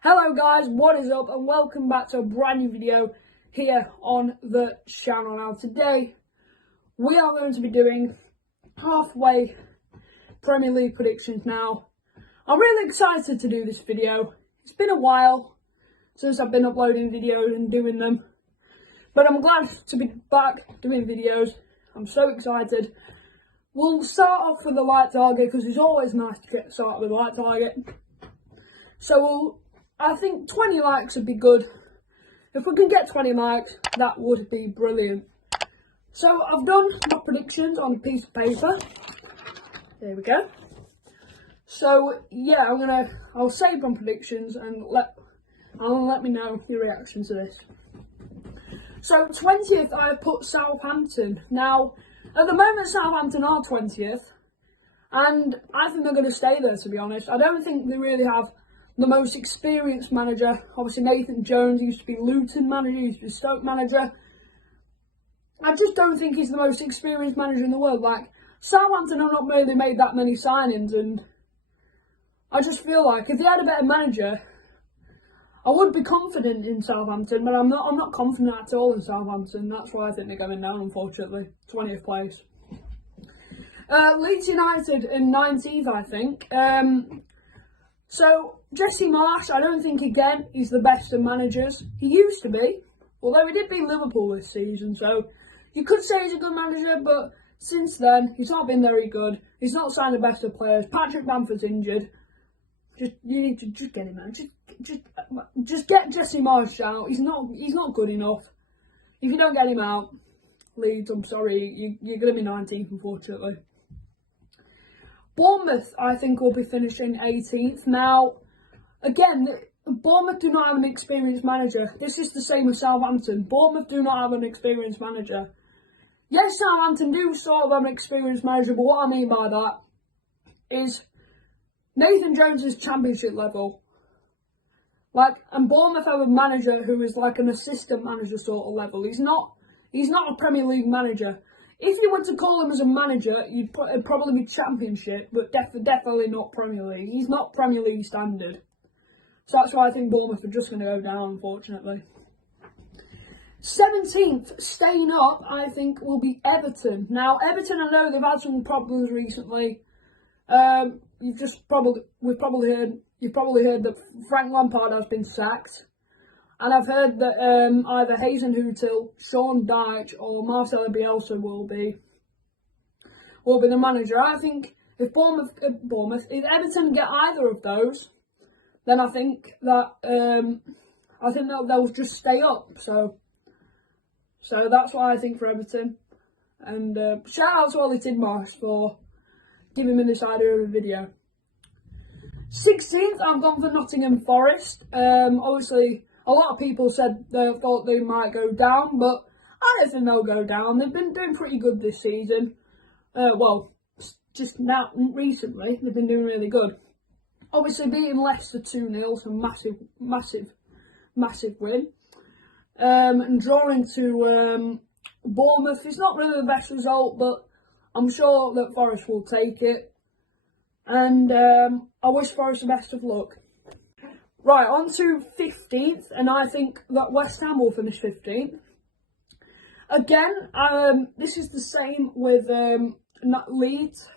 Hello guys, what is up and welcome back to a brand new video here on the channel. Now today we are going to be doing halfway Premier League predictions. Now I'm really excited to do this video. It's been a while since I've been uploading videos and doing them, but I'm glad to be back doing videos. I'm so excited. We'll start off with the light target because it's always nice to get started with a light target. So I think 20 likes would be good. If we can get 20 likes, that would be brilliant. So I've done my predictions on a piece of paper. There we go. So yeah, I'll save my predictions and let me know your reaction to this. So 20th, I put Southampton. Now, at the moment, Southampton are 20th, and I think they're going to stay there, to be honest. I don't think they really have the most experienced manager. Obviously, Nathan Jones used to be Luton manager, used to be Stoke manager. I just don't think he's the most experienced manager in the world. Like, Southampton have not really made that many signings, and I just feel like if they had a better manager, I would be confident in Southampton, but I'm not confident at all in Southampton. That's why I think they're going down, unfortunately. 20th place. Leeds United in 19th, I think. So, Jesse Marsch, I don't think, again, he's the best of managers. He used to be, although he did beat Liverpool this season, so you could say he's a good manager, but since then, he's not been very good. He's not signed the best of players. Patrick Bamford's injured. You need to just get him out. Just get Jesse Marsch out. He's not good enough. If you don't get him out, Leeds, I'm sorry, you're going to be 19th, unfortunately. Bournemouth, I think, will be finishing 18th. Now, again, Bournemouth do not have an experienced manager. This is the same with Southampton. Bournemouth do not have an experienced manager. Yes, Southampton do sort of have an experienced manager, but what I mean by that is Nathan Jones is championship level. And Bournemouth have a manager who is like an assistant manager sort of level. He's not a Premier League manager. If you were to call him as a manager, it'd probably be Championship, but definitely not Premier League. He's not Premier League standard. So that's why I think Bournemouth are just going to go down, unfortunately. 17th, staying up, I think, will be Everton. Now, Everton, I know they've had some problems recently. You've probably heard that Frank Lampard has been sacked. And I've heard that either Hazenhutel, Sean Dyche or Marcelo Bielsa will be the manager. I think if if Everton get either of those, then I think that they'll just stay up. So that's what I think for Everton. And shout out to Ollie Turner for giving me this idea of a video. 16th, I've gone for Nottingham Forest. Obviously, a lot of people said they thought they might go down, but I don't think they'll go down. They've been doing pretty good this season. Just now, recently, they've been doing really good. Obviously, beating Leicester 2-0, so massive win. And drawing to Bournemouth, it's not really the best result, but I'm sure that Forest will take it. And I wish Forest the best of luck. Right, on to 15th, and I think that West Ham will finish 15th. Again, this is the same with Leeds.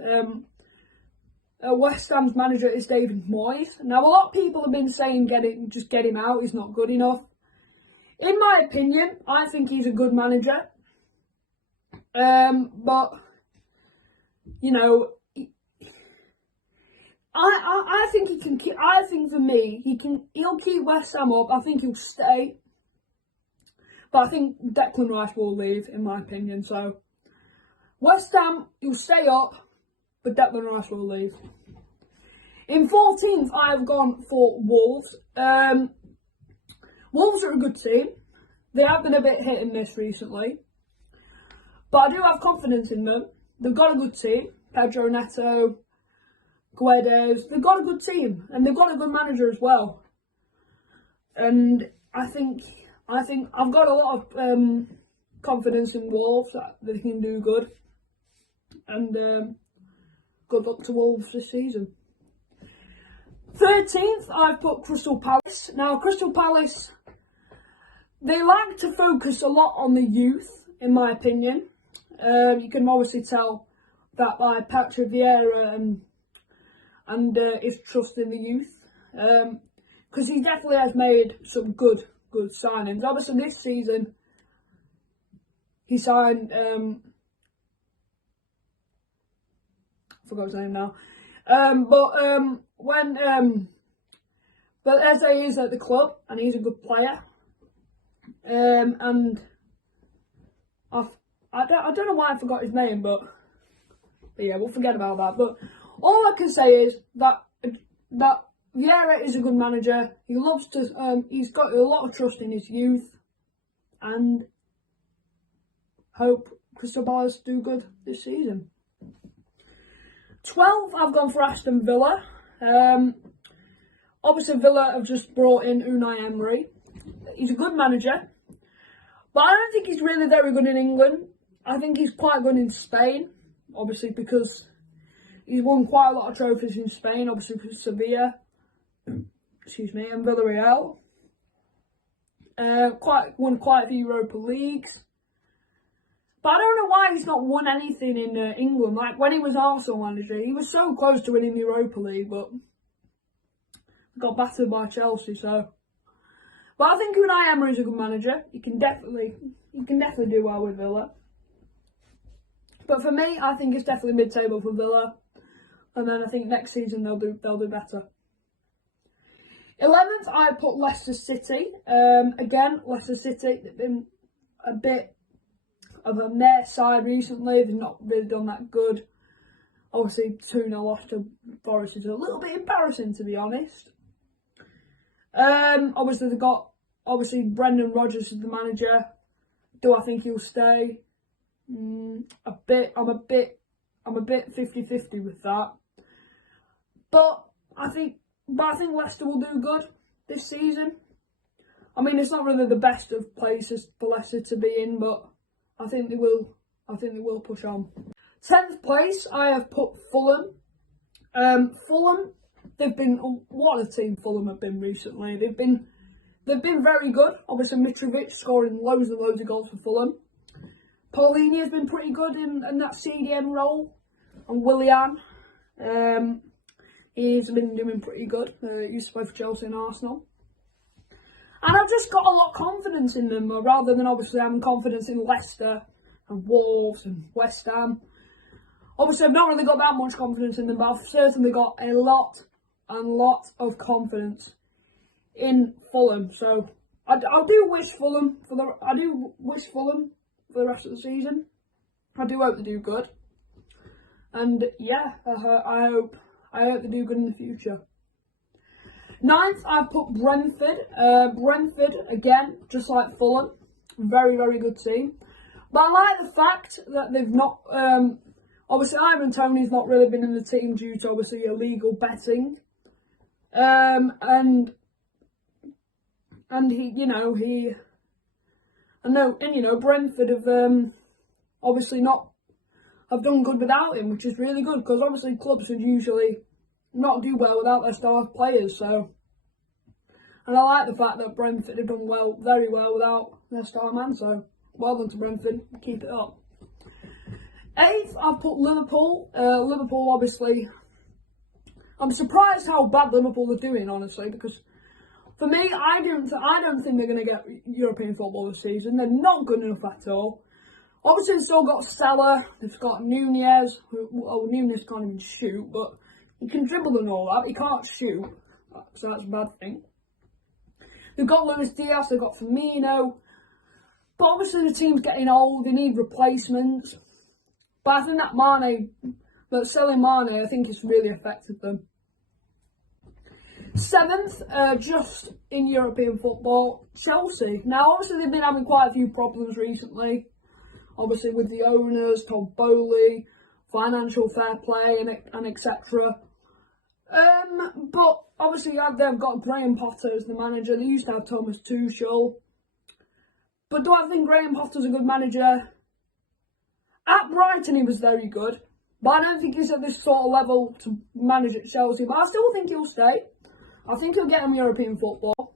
West Ham's manager is David Moyes. Now, a lot of people have been saying just get him out, he's not good enough. In my opinion, I think he's a good manager. But, you know, I think he can keep. I think for me, he'll keep West Ham up. I think he'll stay, but I think Declan Rice will leave, in my opinion. So West Ham, he'll stay up, but Declan Rice will leave. In 14th, I've gone for Wolves. Wolves are a good team. They have been a bit hit and miss recently, but I do have confidence in them. They've got a good team. Pedro Neto, Guedes, they've got a good team and they've got a good manager as well. And I think I've got a lot of confidence in Wolves that they can do good. And good luck to Wolves this season. 13th, I've put Crystal Palace. Now, Crystal Palace, they like to focus a lot on the youth, in my opinion. You can obviously tell that by Patrick Vieira and his trust in the youth. Because he definitely has made some good signings. Obviously, this season, he signed... I forgot his name now. But Eze is at the club and he's a good player. And I don't know why I forgot his name, but yeah, we'll forget about that. But all I can say is that Vieira is a good manager. He loves to. He's got a lot of trust in his youth, and hope Crystal Palace do good this season. 12th, I've gone for Aston Villa. Obviously, Villa have just brought in Unai Emery. He's a good manager, but I don't think he's really very good in England. I think he's quite good in Spain, obviously, because he's won quite a lot of trophies in Spain, obviously with Sevilla, and Villarreal. Won quite a few Europa Leagues. But I don't know why he's not won anything in England. Like, when he was Arsenal manager, he was so close to winning the Europa League, but got battered by Chelsea, so... But I think Unai Emery is a good manager. He can definitely do well with Villa. But for me, I think it's definitely mid-table for Villa. And then I think next season they'll do better. 11th, I put Leicester City. Again, Leicester City, they've been a bit of a meh side recently. They've not really done that good. Obviously, 2-0 loss to Forest is a little bit embarrassing, to be honest. Obviously, they've got Brendan Rodgers as the manager. Do I think he'll stay? I'm a bit 50-50 with that. But I think Leicester will do good this season. I mean, it's not really the best of places for Leicester to be in, but I think they will push on. 10th place, I have put Fulham. Fulham, what a team Fulham have been recently. They've been very good. Obviously, Mitrovic scoring loads and loads of goals for Fulham. Paulini has been pretty good in that CDM role. And Willian, he's been doing pretty good. He used to play for Chelsea and Arsenal. And I've just got a lot of confidence in them, rather than obviously having confidence in Leicester and Wolves and West Ham. Obviously, I've not really got that much confidence in them, but I've certainly got a lot of confidence in Fulham. So I do wish Fulham for the rest of the season. I do hope they do good, and yeah, I hope they do good in the future. 9th, I've put Brentford. Brentford, again, just like Fulham, very, very good team. But I like the fact that they've not, obviously Ivan Toney's not really been in the team due to obviously illegal betting. And Brentford have obviously have done good without him, which is really good, because obviously clubs would usually not do well without their star players. So, and I like the fact that Brentford have done very well without their star man. So, well done to Brentford. Keep it up. 8th, I've put Liverpool. Liverpool, obviously, I'm surprised how bad Liverpool are doing, honestly, because for me, I don't think they're going to get European football this season. They're not good enough at all. Obviously, they've still got Salah. They've got Nunez. Nunez can't even shoot, but he can dribble and all that. He can't shoot, so that's a bad thing. They've got Luis Diaz. They've got Firmino. But obviously, the team's getting old. They need replacements. But I think that selling Mane, I think it's really affected them. 7th, just in European football, Chelsea. Now, obviously, they've been having quite a few problems recently. Obviously, with the owners, Todd Bowley, financial fair play, and etc. But obviously, they've got Graham Potter as the manager. They used to have Thomas Tuchel. But do I think Graham Potter's a good manager? At Brighton, he was very good. But I don't think he's at this sort of level to manage at Chelsea. But I still think he'll stay. I think he'll get him European football.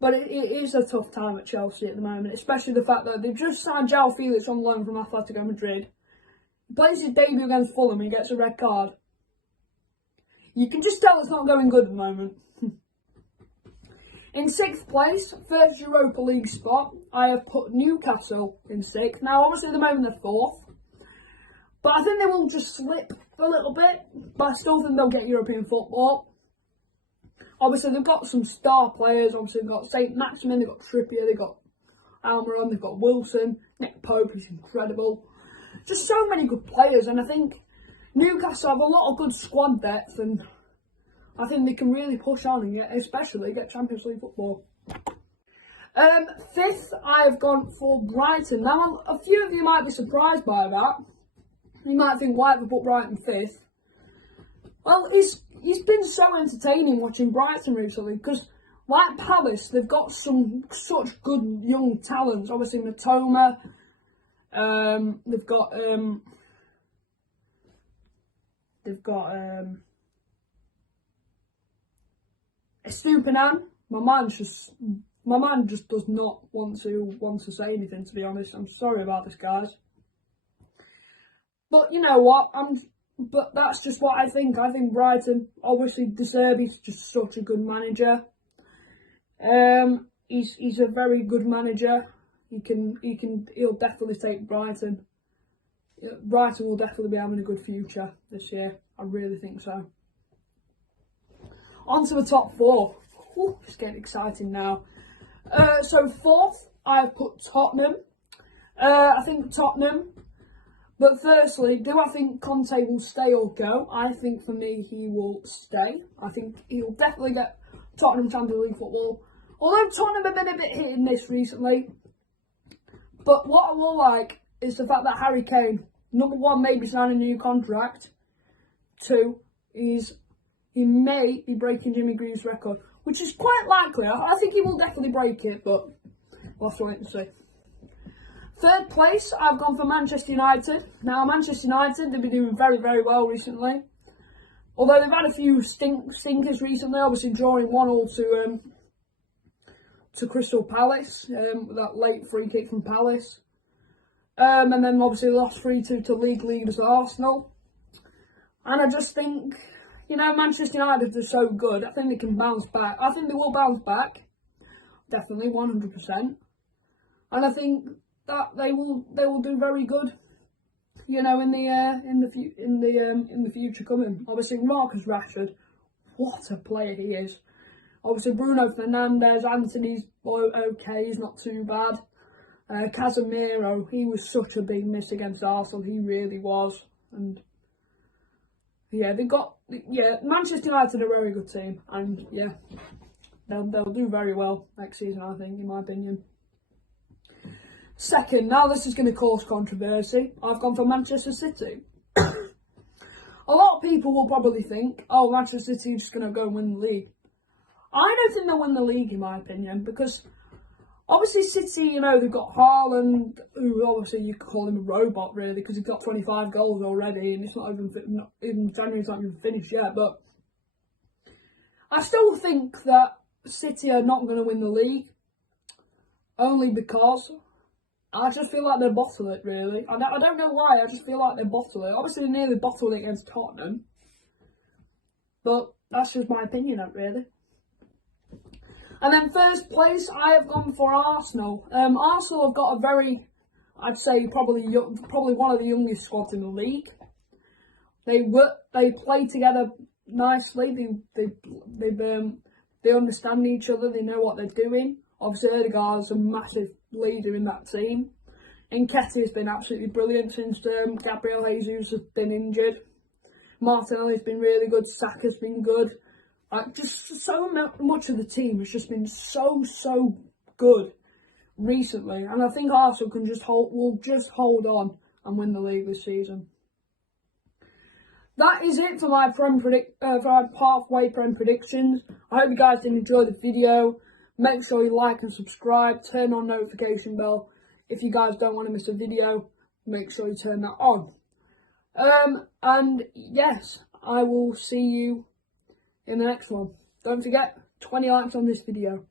But it is a tough time at Chelsea at the moment, especially the fact that they've just signed João Felix on loan from Atletico Madrid. He plays his debut against Fulham and he gets a red card. You can just tell it's not going good at the moment. In 6th place, first Europa League spot, I have put Newcastle in 6th. Now, obviously, at the moment, they're 4th. But I think they will just slip a little bit. But I still think they'll get European football. Obviously, they've got some star players. Obviously, they've got St. Maximin, they've got Trippier, they've got Almiron, they've got Wilson, Nick Pope, who's incredible. Just so many good players. And I think Newcastle have a lot of good squad depth. And I think they can really push on and especially get Champions League football. 5th, I have gone for Brighton. Now, a few of you might be surprised by that. You might think, why have I put Brighton 5th? Well, it's been so entertaining watching Brighton recently because, like Palace, they've got such good young talents. Obviously, Matoma. They've got Estupinan. My man just does not want to say anything, to be honest. I'm sorry about this, guys. But you know what? But that's just what I think. I think Brighton, obviously, De Zerbi's just such a good manager. He's a very good manager. He'll definitely take Brighton. Brighton will definitely be having a good future this year. I really think so. On to the top 4. Ooh, it's getting exciting now. So 4th, I've put Tottenham. I think Tottenham. But firstly, do I think Conte will stay or go? I think for me, he will stay. I think he'll definitely get Tottenham Champions League football. Although Tottenham have been a bit hit and miss recently. But what I will like is the fact that Harry Kane, number 1, maybe signing a new contract. 2, he may be breaking Jimmy Greaves' record, which is quite likely. I think he will definitely break it, but we'll have to wait and see. 3rd place, I've gone for Manchester United. Now, Manchester United, they've been doing very, very well recently. Although they've had a few stinkers recently, obviously drawing 1-1 to Crystal Palace, with that late free kick from Palace. And then obviously lost 3-2 to league leaders Arsenal. And I just think, you know, Manchester United are so good. I think they can bounce back. I think they will bounce back, definitely 100%. And I think that they will do very good, you know, in the future coming. Obviously, Marcus Rashford, what a player he is. Obviously, Bruno Fernandes, Anthony's okay, he's not too bad. Casemiro, he was such a big miss against Arsenal, he really was. And yeah, Manchester United are a very good team, and yeah, they'll do very well next season, I think, in my opinion. 2nd, now this is going to cause controversy. I've gone for Manchester City. A lot of people will probably think, oh, Manchester City is just going to go and win the league. I don't think they'll win the league, in my opinion, because obviously City, you know, they've got Haaland, who obviously you could call him a robot, really, because he's got 25 goals already, and it's not even January's not even finished yet. But I still think that City are not going to win the league, only because I just feel like they bottle it, really. I don't know why, I just feel like they bottle it. Obviously, they nearly bottled it against Tottenham, but that's just my opinion, really. And then 1st place, I have gone for Arsenal. Arsenal have got a very, I'd say, probably one of the youngest squads in the league. They play together nicely. They understand each other. They know what they're doing. Obviously, Odegaard's a massive leader in that team. Nketiah has been absolutely brilliant since Gabriel Jesus has been injured. Martinelli's been really good. Saka's been good. Just so much of the team has just been so good recently, and I think Arsenal will just hold on and win the league this season. That is it for my halfway Prem predictions. I hope you guys did enjoy the video. Make sure you like and subscribe. Turn on notification bell. If you guys don't want to miss a video, make sure you turn that on. And yes, I will see you in the next one. Don't forget, 20 likes on this video.